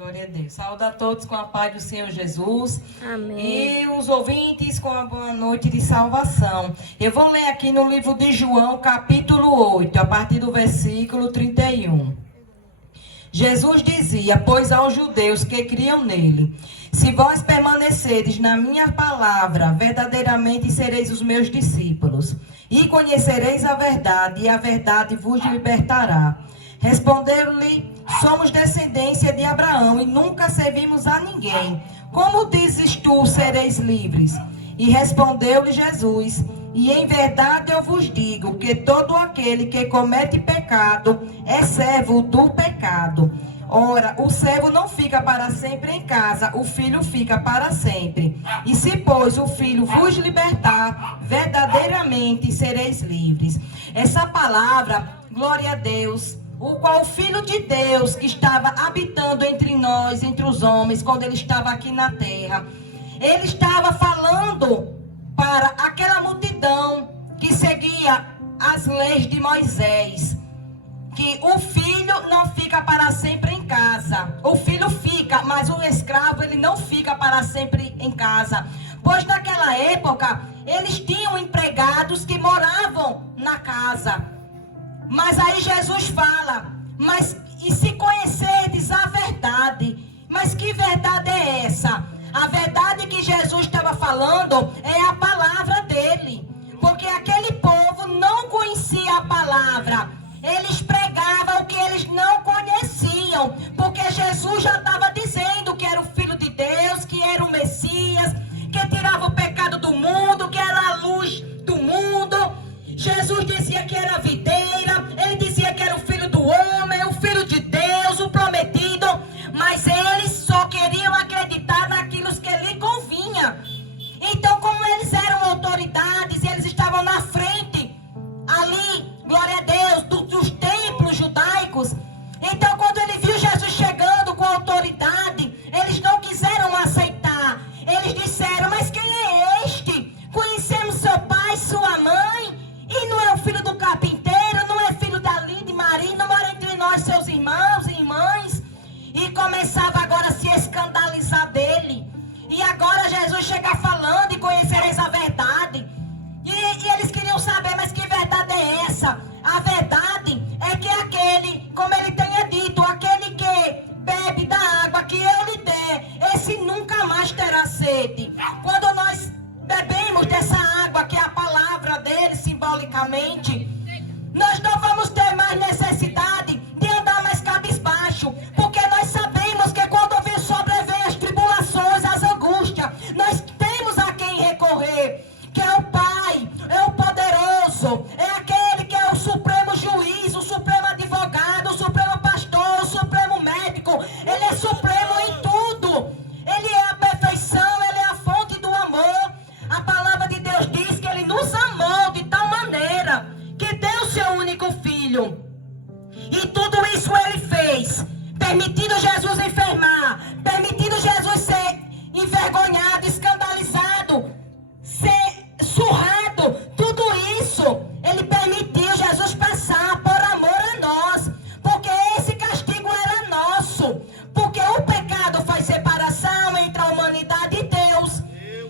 Glória a Deus. Saúde a todos com a paz do Senhor Jesus. Amém. E os ouvintes com a boa noite de salvação. Eu vou ler aqui no livro de João, capítulo 8, a partir do versículo 31. Jesus dizia, pois aos judeus que criam nele, se vós permanecerdes na minha palavra, verdadeiramente sereis os meus discípulos, e conhecereis a verdade, e a verdade vos libertará. Responderam-lhe, somos descendência de Abraão, e nunca servimos a ninguém. Como dizes tu, sereis livres? E respondeu-lhe Jesus, e em verdade eu vos digo, que todo aquele que comete pecado, é servo do pecado. Ora, o servo não fica para sempre em casa, o filho fica para sempre. E se, pois, o filho vos libertar, verdadeiramente sereis livres. Essa palavra, glória a Deus, o qual o Filho de Deus, que estava habitando entre nós, entre os homens, quando ele estava aqui na terra, ele estava falando para aquela multidão que seguia as leis de Moisés, que o filho não fica para sempre em casa. O filho fica, mas o escravo ele não fica para sempre em casa. Pois naquela época, eles tinham empregados que moravam na casa. Mas aí Jesus fala, mas e se conhecerdes a verdade? Mas que verdade é essa? A verdade que Jesus estava falando é a palavra dele. Porque aquele povo não conhecia a palavra. Eles pregavam o que eles não conheciam. Porque Jesus já estava dizendo que era o Filho de Deus, que era o Messias, que tirava o pecado do mundo, que era a luz do mundo. Jesus dizia que era a videira, ele dizia que era o Filho do homem, o Filho de Deus, o prometido, mas eles só queriam acreditar naquilo que lhe convinha. Então, como eles eram autoridades, eles estavam na frente, ali, glória a Deus, dos templos judaicos. Então, quando ele viu Jesus chegando com autoridade, eles não quiseram aceitar. Eles disseram, mas quem é este? Conhecemos seu pai, sua mãe. E não é o filho do carpinteiro, não é filho dali de Maria, não mora entre nós, seus irmãos e irmãs. E começava agora a se escandalizar dele. E agora Jesus chega falando e conhecereis a verdade. E eles queriam saber, mas que verdade é essa? A verdade é que aquele, como ele tenha dito, aquele que bebe da água que eu lhe der, esse nunca mais terá sede. Quando nós bebemos dessa água que é a palavra dele, simbolicamente, nós não vamos ter mais necessidade de andar mais cabisbaixo, porque nós sabemos que quando vem sobrevêm as tribulações, as angústias, nós temos a quem recorrer, que é o Pai, é o poderoso, é aquele que é o supremo juiz, o supremo advogado, o supremo pastor, o supremo médico. Ele é supremo em tudo, ele é a perfeição, ele é a fonte do amor. A palavra de Deus diz que ele nos amou de tal maneira que deu seu único filho. E tudo isso ele fez, permitindo Jesus enfermar, permitindo Jesus ser envergonhado, escandalizado, ser surrado. Tudo isso ele permitiu Jesus passar por amor a nós, porque esse castigo era nosso, porque o pecado faz separação entre a humanidade e Deus.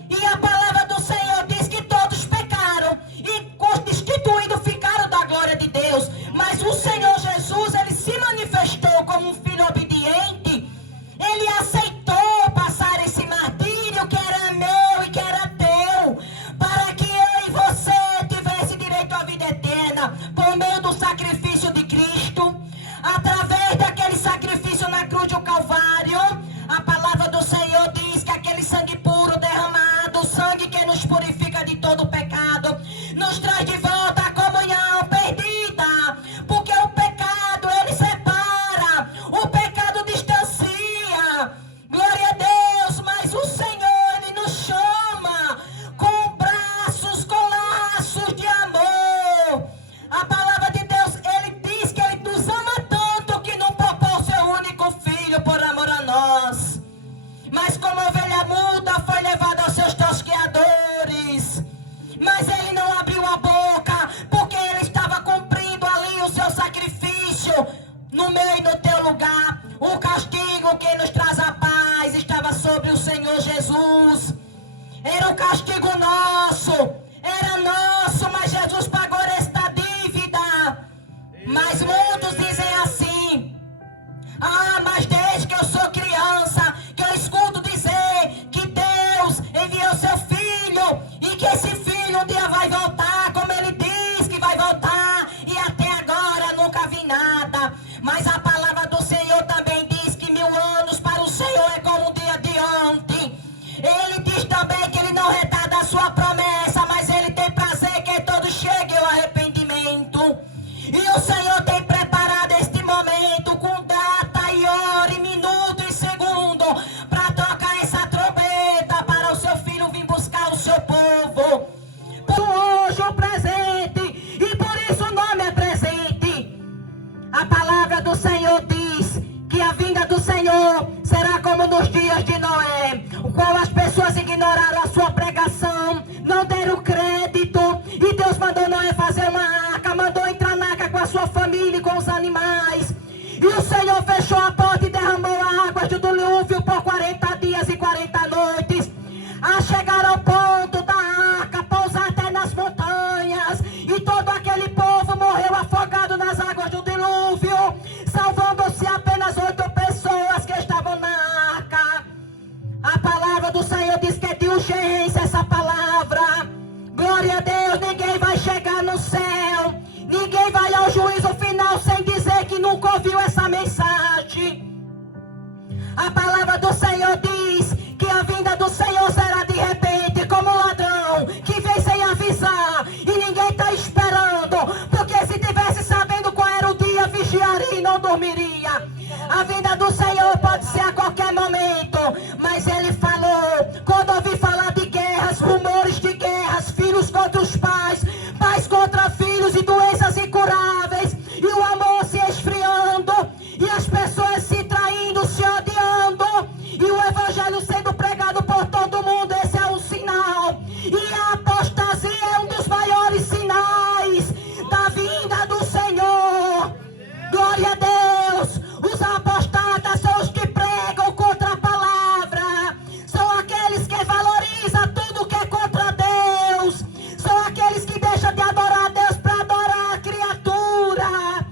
E a palavra do Senhor diz que todos pecaram e destituídos ficaram da glória de Deus. Mas o Senhor Jesus, ele se manifestou como um filho obediente. Ele aceitou passar esse martírio que era meu e que era teu, para que eu e você tivesse direito à vida eterna, por meio do sacrifício de Cristo, através daquele sacrifício na cruz do Calvário. A palavra do Senhor diz que aquele sangue puro derramado, o sangue que nos purifica de todo pecado, nos traz de volta a comunhão perdida, porque o pecado ele separa, o pecado distancia, glória a Deus, mas o Senhor ele nos chama com braços, com laços de amor. A palavra de Deus, ele diz que ele nos ama tanto que não poupou seu único filho por amor a nós. Mas como ovelha muda foi levado aos seus tosqueadores. Mas ele não abriu a boca, porque ele estava cumprindo ali o seu sacrifício no meu e no teu lugar. O castigo que nos traz Senhor fechou a porta e derramou a água do dilúvio por 40 dias e 40 noites. A chegar ao ponto da arca, pousar até nas montanhas. E todo aquele povo morreu afogado nas águas do dilúvio, salvando-se apenas 8 pessoas que estavam na arca. A palavra do Senhor diz que é de urgência essa palavra. Glória a Deus, ninguém vai chegar no céu. Ninguém vai ao juízo final sem dizer que nunca ouviu essa mensagem. A palavra do Senhor diz que a vinda do Senhor será de repente, como um ladrão que vem sem avisar e ninguém está esperando, porque se tivesse sabendo qual era o dia, vigiaria e não dormiria. A vinda do Senhor pode ser a qualquer momento, mas Ele falou, quando ouvi falar de guerras, rumores de guerras, filhos contra os pais, pais contra filhos e doenças incuráveis, e o amor se esfriando, e as pessoas se traindo, se odiando, e o evangelho sendo pregado por todo mundo, esse é um sinal. E a apostasia é um dos maiores sinais da vinda do Senhor. Glória a Deus. Os apostatas são os que pregam contra a palavra, são aqueles que valorizam tudo que é contra Deus, são aqueles que deixam de adorar a Deus para adorar a criatura.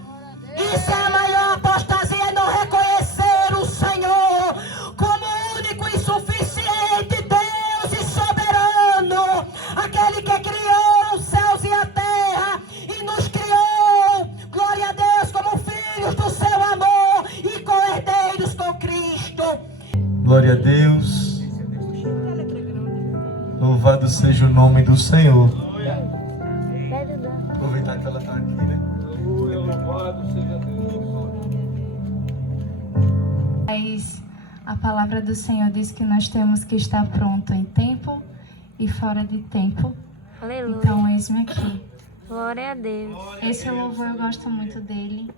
Isso é a maior apostasia, é não reconhecer o Senhor como único e suficiente Deus e soberano, aquele que criou os céus e a terra e nos criou, glória a Deus, como filhos do seu amor e co-herdeiros com Cristo. Glória a Deus. Louvado seja o nome do Senhor. Aproveitar que ela está aqui, né? Louvado seja Deus. Mas a palavra do Senhor diz que nós temos que estar pronto em tempo e fora de tempo. Aleluia. Então, eis-me aqui. Glória a Deus. Esse louvor eu gosto muito dele.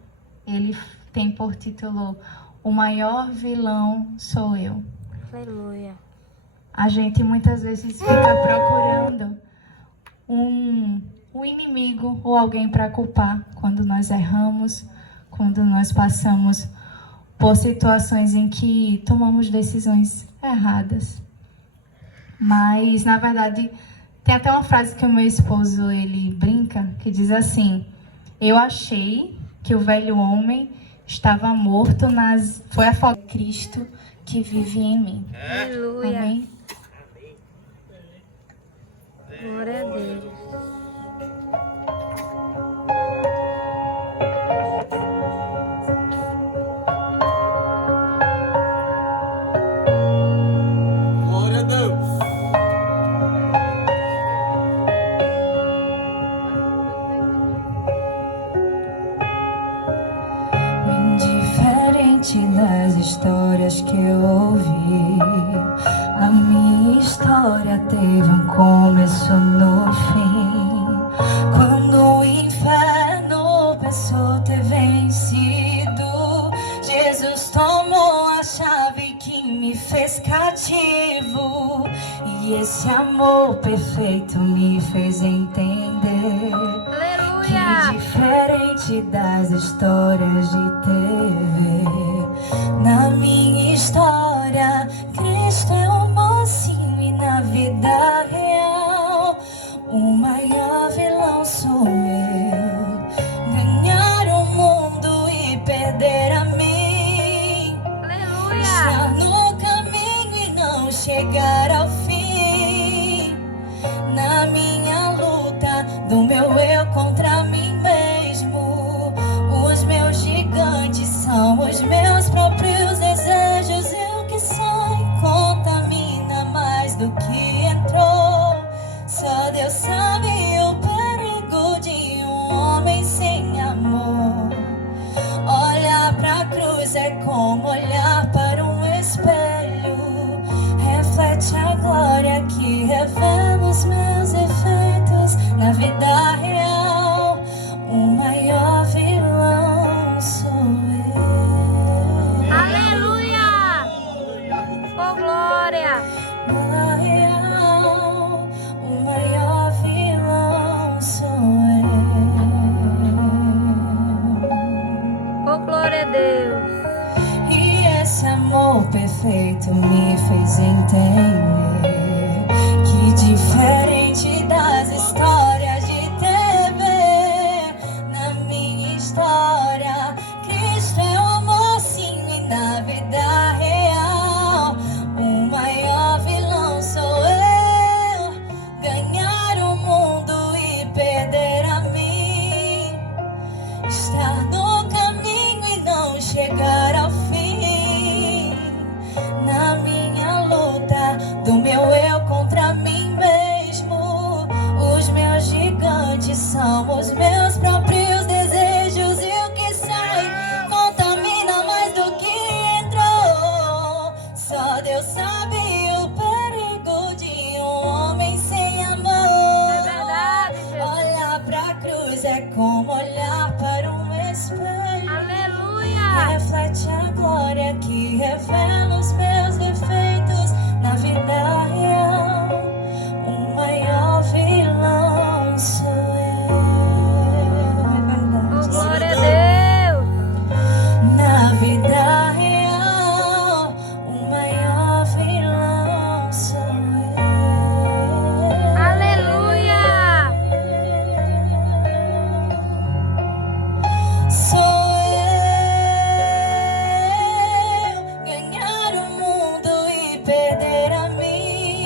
Ele tem por título O Maior Vilão Sou Eu. Aleluia. A gente muitas vezes fica procurando um inimigo ou alguém para culpar quando nós erramos, quando nós passamos por situações em que tomamos decisões erradas. Mas, na verdade, tem até uma frase que o meu esposo, ele brinca, que diz assim: eu achei que o velho homem estava morto, foi a Cristo que vive em mim. Aleluia. Amém? Glória a Deus. Glória a Deus. Indiferente das histórias que eu ouvi, a minha história teve um começo no fim. Quando o inferno pensou ter vencido, Jesus tomou a chave que me fez cativo, e esse amor perfeito me fez entender que, diferente das histórias de TV, na minha história Cristo é o mocinho, e na vida real o maior vilão sou eu. Ganhar o mundo e perder a mim, estar no caminho e não chegar ao fim. Na minha luta do meu eu contra mim mesmo, os meus gigantes são os meus próprios desejos, e o que sai contamina mais do que entrou. Só Deus sabe o perigo de um homem sem amor. Olhar pra cruz é como olhar para um espelho, reflete a glória que revela os meus efeitos. Na vida real, o maior vilão sou eu. Aleluia! Oh, glória! Na real, o maior vilão sou eu. Oh, glória a Deus! amor perfeito me fez entender que diferente das histórias de TV, na minha história Cristo é o amor sim, e na vida real o maior vilão sou eu. Ganhar o mundo e perder a mim, estar no caminho e não chegar ao fim. Na minha luta do meu eu contra mim mesmo, os meus gigantes são os meus próprios desejos, e o que sai contamina mais do que entrou. Só Deus sabe o perigo de um homem sem amor. É verdade, Jesus. Olhar pra cruz é como olhar para um espelho. Aleluia. Reflete a glória que revela os meus defeitos. Na vida real, o maior vilão sou eu. É verdade. Oh, glória a Deus. Na vida real, o maior vilão sou eu. Aleluia. Sou eu, ganhar o mundo e perder a mim,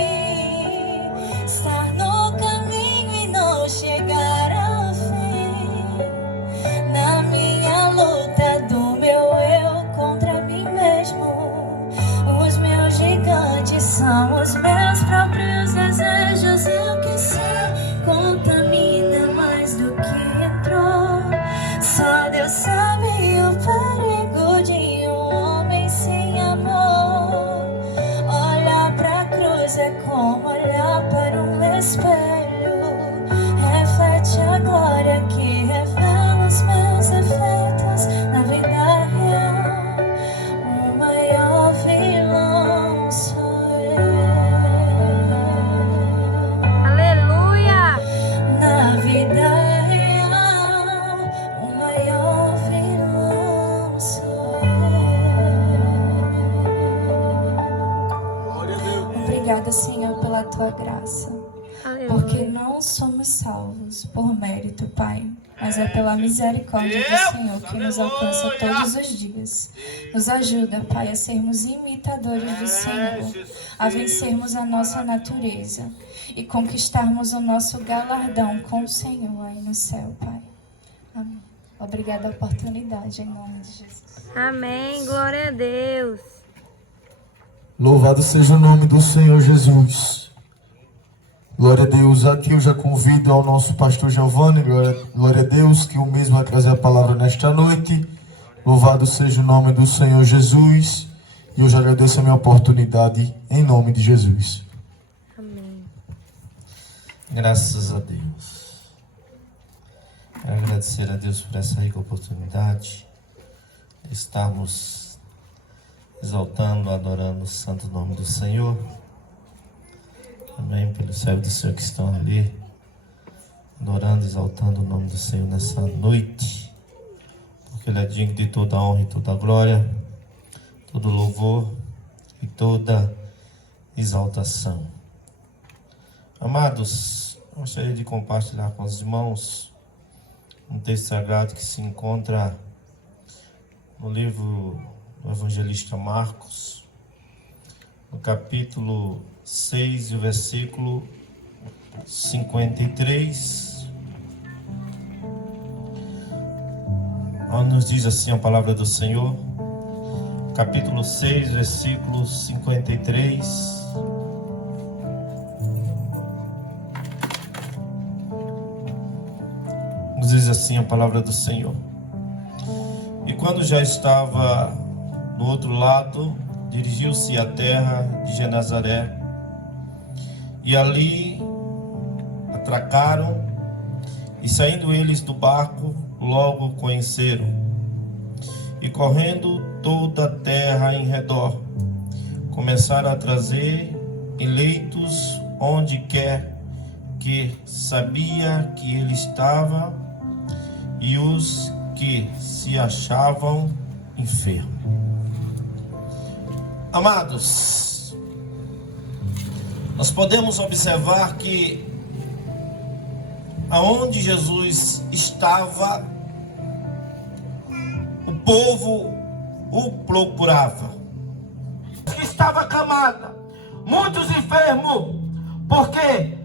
estar no caminho e não chegar ao fim. Na minha luta do meu eu contra mim mesmo, os meus gigantes são os meus próprios desejos, e o que sai contamina mais do que entrou. Só Deus sabe o perigo de um homem sem amor. Olhar pra cruz é como olhar para um espelho. Reflete a glória que revela os meus defeitos. Na vida real, o maior vilão sou eu. Aleluia. Na vida real, o maior vilão sou Glória a Deus. eu. Obrigada, Senhor, pela tua graça. Porque não somos salvos por mérito, Pai, mas é pela misericórdia do Senhor que nos alcança todos os dias. Nos ajuda, Pai, a sermos imitadores do Senhor, a vencermos a nossa natureza e conquistarmos o nosso galardão com o Senhor aí no céu, Pai. Amém. Obrigada a oportunidade, em nome de Jesus. Amém. Glória a Deus. Louvado seja o nome do Senhor Jesus. Glória a Deus. Aqui eu já convido ao nosso pastor Giovanni. Glória a Deus, que o mesmo vai trazer a palavra nesta noite. Louvado seja o nome do Senhor Jesus. E eu já agradeço a minha oportunidade em nome de Jesus. Amém. Graças a Deus. Quero agradecer a Deus por essa rica oportunidade. Estamos exaltando, adorando o santo nome do Senhor. Amém. Pelos servos do Senhor que estão ali, adorando, exaltando o nome do Senhor nessa noite. Porque Ele é digno de toda a honra e toda a glória, todo louvor e toda exaltação. Amados, gostaria de compartilhar com os irmãos um texto sagrado que se encontra no livro do evangelista Marcos, no capítulo 6 e o versículo 53, onde nos diz assim a palavra do Senhor, capítulo 6, versículo 53. Nos diz assim a palavra do Senhor: e quando já estava do outro lado, dirigiu-se à terra de Genazaré, e ali atracaram, e saindo eles do barco, logo o conheceram, e correndo toda a terra em redor, começaram a trazer eleitos onde quer que sabia que ele estava, e os que se achavam enfermos. Amados, nós podemos observar que aonde Jesus estava, o povo o procurava. Estava acamada, muitos enfermos, porque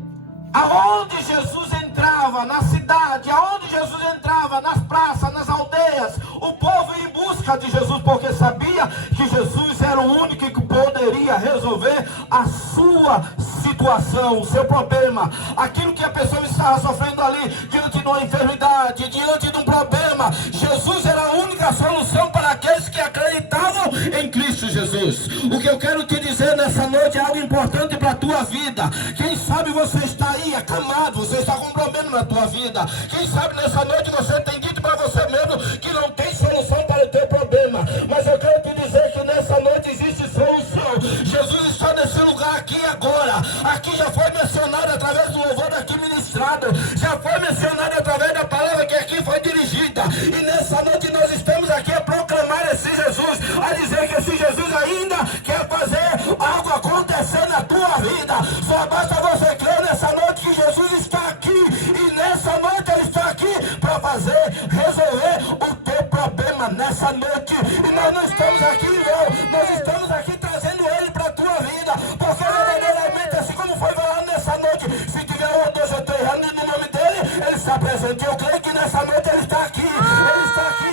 aonde Jesus entrava, na cidade, aonde Jesus entrava, nas praças, nas aldeias, o povo ia em busca de Jesus, porque sabia que Jesus era o único que poderia resolver a sua situação, o seu problema, aquilo que a pessoa estava sofrendo ali, diante de uma enfermidade, diante de um problema. Jesus era a única solução para aqueles que acreditavam em Cristo Jesus. O que eu quero te dizer nessa noite é algo importante para a tua vida. Quem sabe você está aí acamado, você está com um problema na tua vida. Quem sabe nessa noite você tem dito para você mesmo que não tem solução para o teu problema. Mas eu quero te dizer que nessa noite existe solução. Jesus está nesse lugar aqui agora. Aqui já foi mencionado através do louvor aqui ministrado. Já foi mencionado através da palavra que aqui foi dirigida. E nessa noite nós estamos aqui a proclamar esse Jesus, a dizer que esse Jesus ainda quer fazer algo acontecer na tua vida. Só basta você crer nessa noite que Jesus está aqui. E nessa noite Ele está aqui para resolver o teu problema nessa noite. E nós não estamos aqui, não. Nós estamos aqui trazendo Ele para a tua vida. Porque verdadeiramente, assim como foi falado nessa noite, se tiver um ou dois ou três anos no nome dEle, Ele está presente. Eu creio que nessa noite Ele está aqui. Ele está aqui.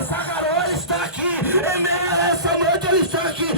Essa garoa, Ele está aqui. Essa noite Ele está aqui.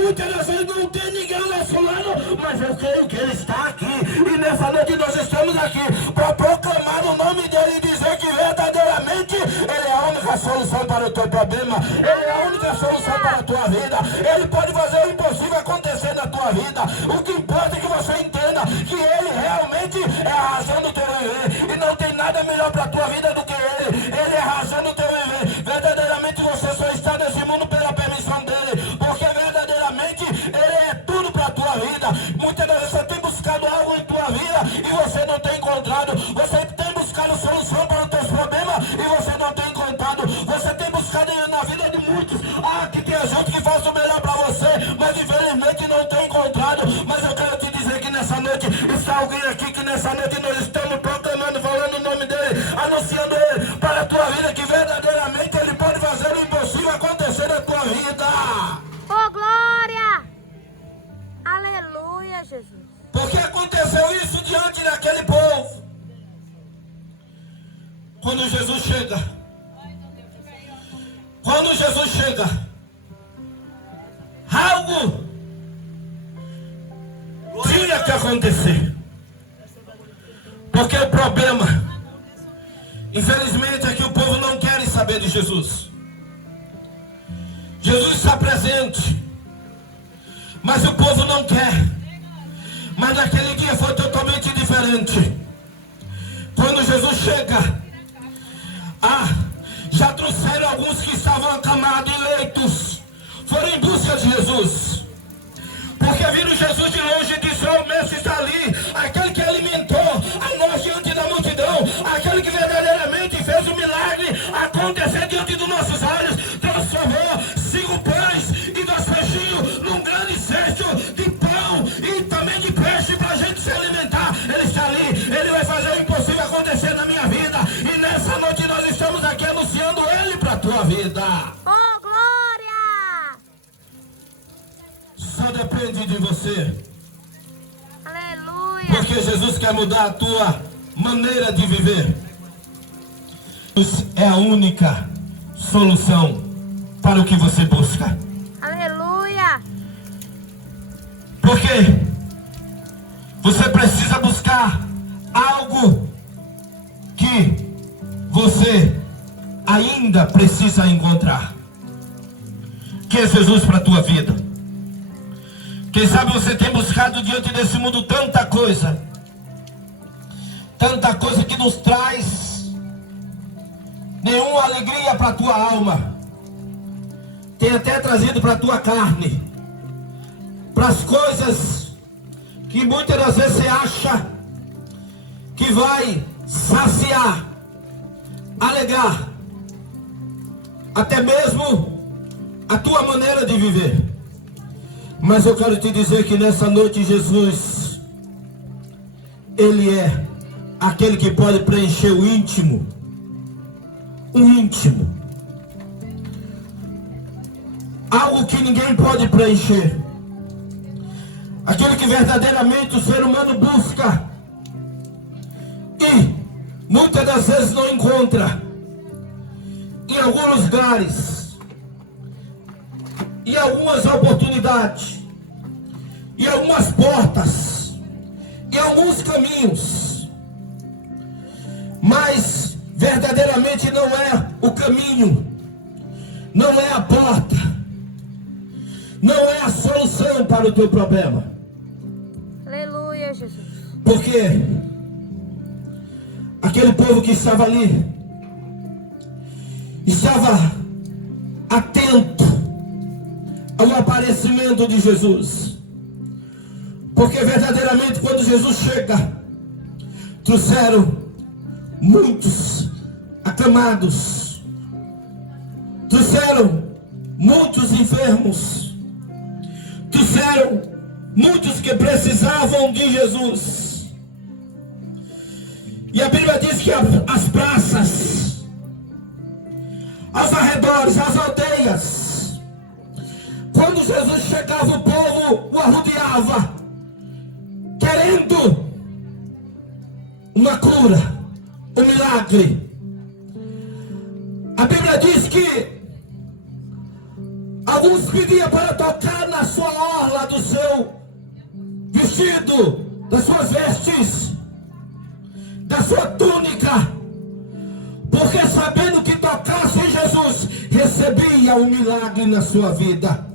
Muitas das vezes não tem ninguém ao nosso lado, mas eu creio que Ele está aqui. E nessa noite nós estamos aqui para proclamar o nome dEle e dizer que verdadeiramente Ele é a única solução para o teu problema. Ele é a única solução para a tua vida. Ele pode fazer o impossível acontecer na tua vida. O que importa é que você entenda que Ele realmente é a razão do teu viver. E não tem nada melhor para a tua vida do que Ele. Ele é a razão do teu viver. Verdadeiramente você só está nesse mundo pela permissão dEle. Porque verdadeiramente Ele é tudo para a tua vida. Muitas das vezes você tem buscado algo em tua vida e você não tem encontrado. Você tem buscado solução para os teus problemas e você não tem encontrado. Você tem buscado na vida de muitos. Que tem gente que faz o melhor para você, mas infelizmente não tem encontrado. Mas eu quero te dizer que nessa noite está alguém aqui que nessa noite nós estamos proclamando, falando o nome dEle, anunciando Ele para a tua vida, que verdadeiramente Ele pode fazer o impossível acontecer na tua vida. Oh, glória! Aleluia, Jesus. Porque aconteceu isso diante daquele povo. Quando Jesus chega, algo tinha que acontecer. Porque o problema, infelizmente, é que o povo não quer saber de Jesus. Jesus está presente, mas o povo não quer. Mas naquele dia foi totalmente diferente. Quando Jesus chega, já trouxeram alguns que estavam acamados em leitos, foram em busca de Jesus, porque viram Jesus de longe e disseram: o mestre está ali, aquele que alimentou a nós diante da multidão, aquele que verdadeiramente fez o milagre acontecer diante dos nossos olhos, transformou 5 pães e 2 peixinhos num grande cesto de pão e também de peixe para a gente se alimentar. Ele está ali, Ele vai fazer o impossível acontecer na minha vida. E nessa noite nós estamos aqui anunciando Ele para a tua vida. Oh, glória! Só depende de você. Aleluia! Porque Jesus quer mudar a tua maneira de viver. Jesus é a única solução para o que você busca. Aleluia! Porque você precisa buscar algo que você ainda precisa encontrar, que é Jesus para a tua vida. Quem sabe você tem buscado diante desse mundo tanta coisa que nos traz nenhuma alegria para a tua alma, tem até trazido para a tua carne, para as coisas que muitas das vezes você acha que vai saciar, alegrar, até mesmo a tua maneira de viver. Mas eu quero te dizer que nessa noite Jesus, Ele é aquele que pode preencher o íntimo. O íntimo. Algo que ninguém pode preencher. Aquele que verdadeiramente o ser humano busca e muitas das vezes não encontra. Em alguns lugares, em algumas oportunidades, em algumas portas, em alguns caminhos, mas verdadeiramente não é o caminho, não é a porta, não é a solução para o teu problema. Aleluia, Jesus. Porque aquele povo que estava ali estava atento ao aparecimento de Jesus. Porque verdadeiramente quando Jesus chega, trouxeram muitos acamados, trouxeram muitos enfermos, trouxeram muitos que precisavam de Jesus. E a Bíblia diz que as praças, aos arredores, as aldeias, quando Jesus chegava, o povo o arrodeava, querendo uma cura, um milagre. A Bíblia diz que alguns pediam para tocar na sua orla do seu vestido, das suas vestes, da sua túnica, porque sabendo que tocasse em Jesus, recebia um milagre na sua vida.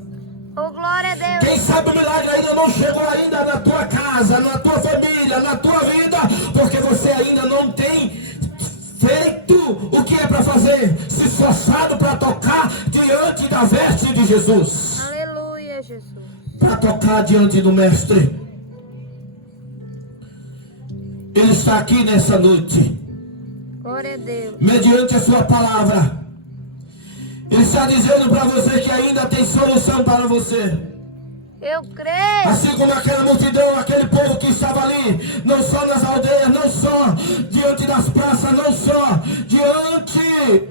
Oh, glória a Deus. Quem sabe o milagre ainda não chegou ainda na tua casa, na tua família, na tua vida, porque você ainda não tem feito o que é para fazer, se esforçado para tocar diante da veste de Jesus, Aleluia, Jesus. para tocar diante do Mestre. Ele está aqui nessa noite, Glória a Deus. mediante a sua palavra. Ele está dizendo para você que ainda tem solução para você. Eu creio. Assim como aquela multidão, aquele povo que estava ali, não só nas aldeias, não só diante das praças, não só diante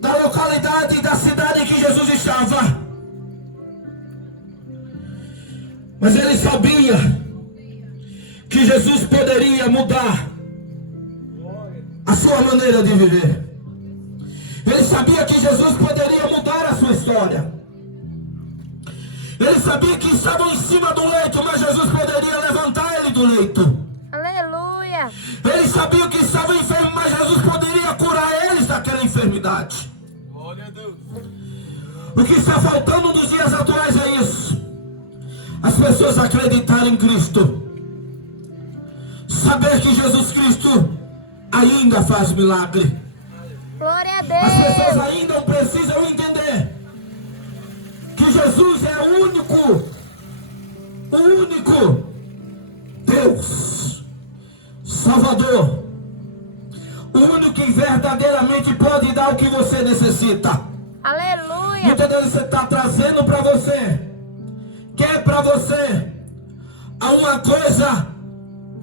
da localidade e da cidade em que Jesus estava, mas ele sabia que Jesus poderia mudar a sua maneira de viver. Ele sabia que Jesus poderia mudar a sua história. Ele sabia que estavam em cima do leito, mas Jesus poderia levantar ele do leito. Aleluia. Ele sabia que estavam enfermos, mas Jesus poderia curar eles daquela enfermidade. Glória a Deus. O que está faltando nos dias atuais é isso: as pessoas acreditarem em Cristo, saber que Jesus Cristo ainda faz milagre. Glória a As pessoas Deus. ainda precisam entender que Jesus é o único Deus, Salvador, o único que verdadeiramente pode dar o que você necessita. Aleluia. Muitas vezes você está trazendo para você, quer para você, a uma coisa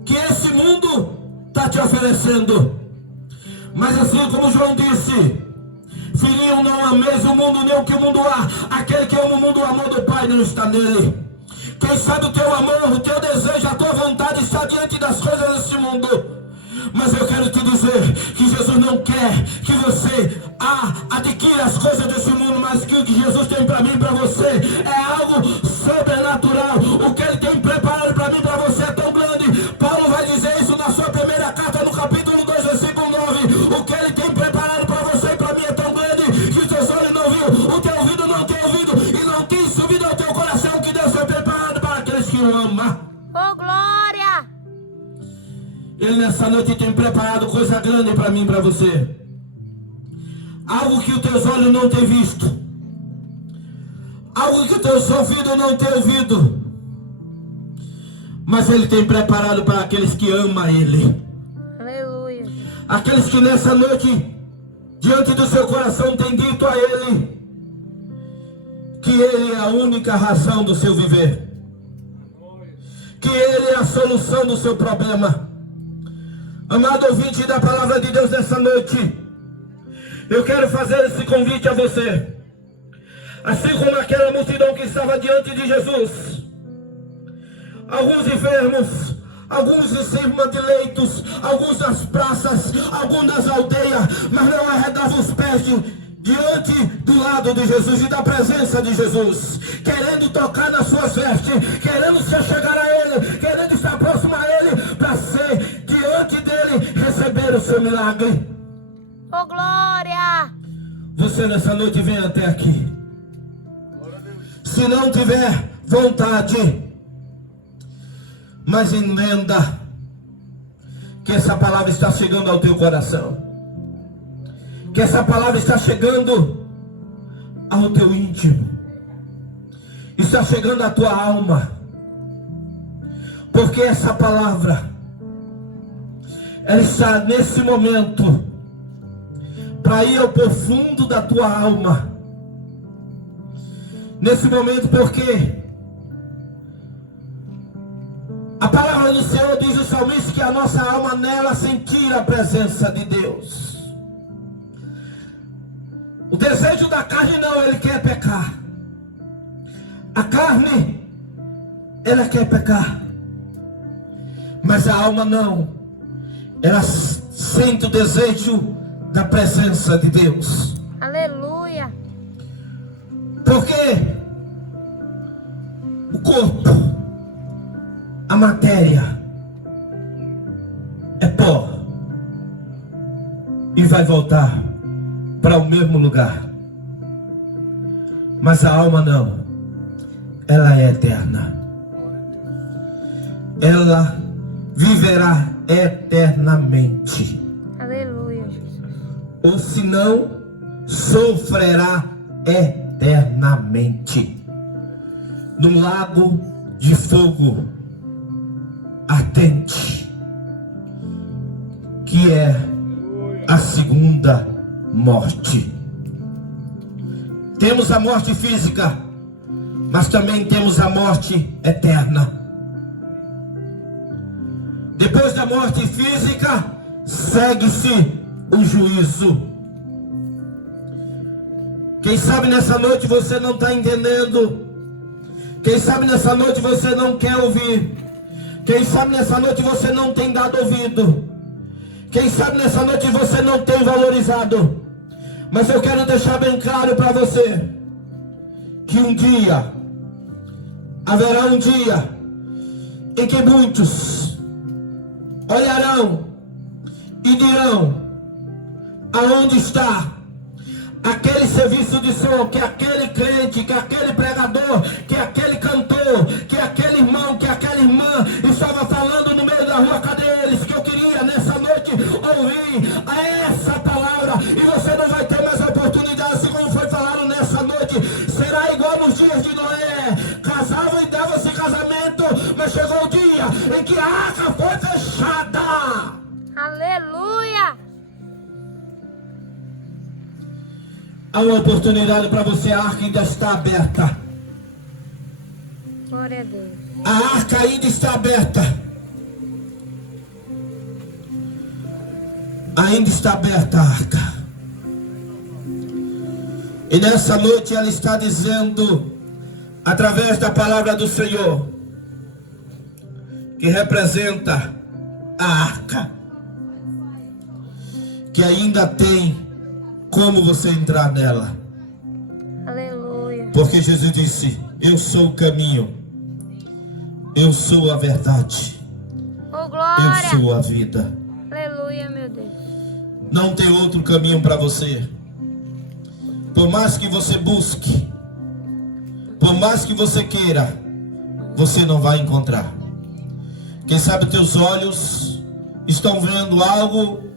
que esse mundo está te oferecendo. Mas assim como João disse: filhinho, não ameis o mundo nem o que o mundo há. Aquele que ama o mundo, o amor do Pai não está nele. Quem sabe o teu amor, o teu desejo, a tua vontade está diante das coisas desse mundo. Mas eu quero te dizer que Jesus não quer que você adquira as coisas desse mundo, mas que o que Jesus tem para mim e para você é algo sobrenatural. O que Ele tem preparado para mim e para você é tão grande. Paulo vai dizer isso na sua primeira carta, no capítulo 2, versículo 9. O que Ele tem preparado para você e para mim é tão grande que os teus olhos não viram, o teu ouvido não tem ouvido e não tem subido ao teu coração, que Deus foi preparado para aqueles que o amam. Oh, glória. Ele nessa noite tem preparado coisa grande para mim e para você. Algo que os teus olhos não têm visto. Algo que os teus ouvidos não têm ouvido. Mas Ele tem preparado para aqueles que amam Ele. Aleluia. Aqueles que nessa noite, diante do seu coração, têm dito a Ele que Ele é a única razão do seu viver, que Ele é a solução do seu problema. Amado ouvinte da palavra de Deus nessa noite, eu quero fazer esse convite a você. Assim como aquela multidão que estava diante de Jesus, alguns enfermos, alguns em cima de leitos, alguns nas praças, alguns nas aldeias, mas não arregavam os pés diante do lado de Jesus e da presença de Jesus, querendo tocar nas suas vestes, querendo se chegar a Ele, querendo estar próximo a Ele, para ser diante dEle, receber o seu milagre. Oh, glória! Você nessa noite vem até aqui. Se não tiver vontade, mas entenda que essa palavra está chegando ao teu coração, que essa palavra está chegando ao teu íntimo, está chegando à tua alma, porque essa palavra, ela está nesse momento para ir ao profundo da tua alma, nesse momento, porque a palavra do Senhor diz o salmista que a nossa alma nela sentir a presença de Deus. O desejo da carne não, ele quer pecar. A carne, ela quer pecar. Mas a alma não. Ela sente o desejo da presença de Deus. Aleluia! Porque o corpo, a matéria, é pó e vai voltar para o mesmo lugar. Mas a alma não, ela é eterna. Ela viverá eternamente. Aleluia, Jesus. Ou se não, sofrerá eternamente no lago de fogo ardente, que é a segunda morte. Temos a morte física, mas também temos a morte eterna. Depois da morte física, segue-se o juízo. Quem sabe nessa noite você não está entendendo. Quem sabe nessa noite você não quer ouvir. Quem sabe nessa noite você não tem dado ouvido. Quem sabe nessa noite você não tem valorizado. Mas eu quero deixar bem claro para você que um dia, haverá um dia em que muitos olharão e dirão: aonde está aquele serviço de som, que aquele crente, que aquele pregador, que aquele cantor, que aquele irmão, que aquela irmã estava falando no meio da rua? Cadê eles? Que eu queria nessa noite ouvir essa palavra. E você não vai ter mais oportunidade, assim como foi falado nessa noite. Será igual nos dias de Noé: casavam e davam-se casamento, mas chegou o dia em que a arca foi fechada. Aleluia! Há uma oportunidade para você, a arca ainda está aberta. Glória a Deus. A arca ainda está aberta. Ainda está aberta a arca. E nessa noite ela está dizendo, através da palavra do Senhor, que representa a arca, que ainda tem como você entrar nela. Aleluia. Porque Jesus disse: eu sou o caminho, eu sou a verdade, Oh, eu glória! sou a vida. Aleluia, meu Deus. Não tem outro caminho para você. Por mais que você busque, por mais que você queira, você não vai encontrar. Quem sabe teus olhos estão vendo algo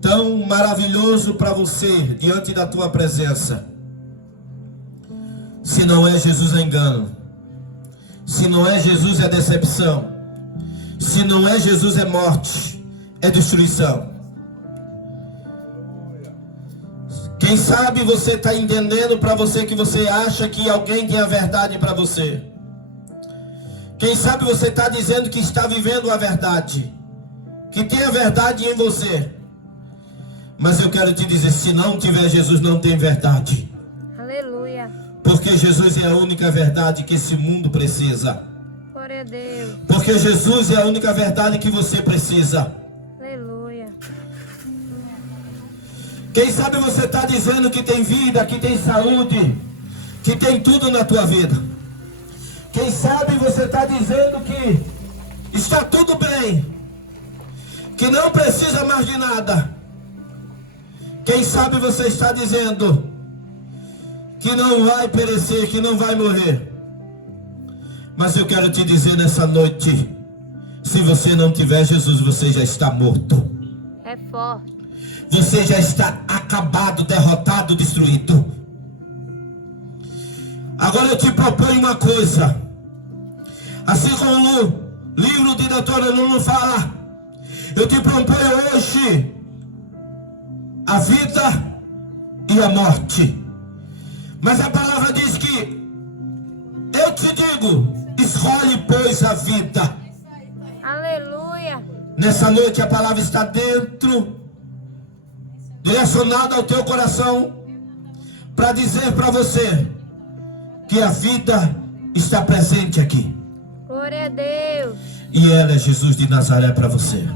tão maravilhoso para você diante da tua presença. Se não é Jesus, é engano. Se não é Jesus, é decepção. Se não é Jesus, é morte, é destruição. Quem sabe você está entendendo para você que você acha que alguém tem a verdade para você. Quem sabe você está dizendo que está vivendo a verdade, que tem a verdade em você. Mas eu quero te dizer, se não tiver Jesus, não tem verdade. Aleluia. Porque Jesus é a única verdade que esse mundo precisa. Glória a Deus. Porque Jesus é a única verdade que você precisa. Aleluia. Quem sabe você está dizendo que tem vida, que tem saúde, que tem tudo na tua vida. Quem sabe você está dizendo que está tudo bem, que não precisa mais de nada. Quem sabe você está dizendo que não vai perecer, que não vai morrer. Mas eu quero te dizer nessa noite, se você não tiver Jesus, você já está morto. É forte. Você já está acabado, derrotado, destruído. Agora eu te proponho uma coisa. Assim como o livro de Deuteronômio fala, eu te proponho hoje a vida e a morte. Mas a palavra diz que eu te digo, escolhe pois a vida. Aleluia. Nessa noite a palavra está dentro, direcionada ao teu coração, para dizer para você que a vida está presente aqui. Glória a Deus. E ela é Jesus de Nazaré para você.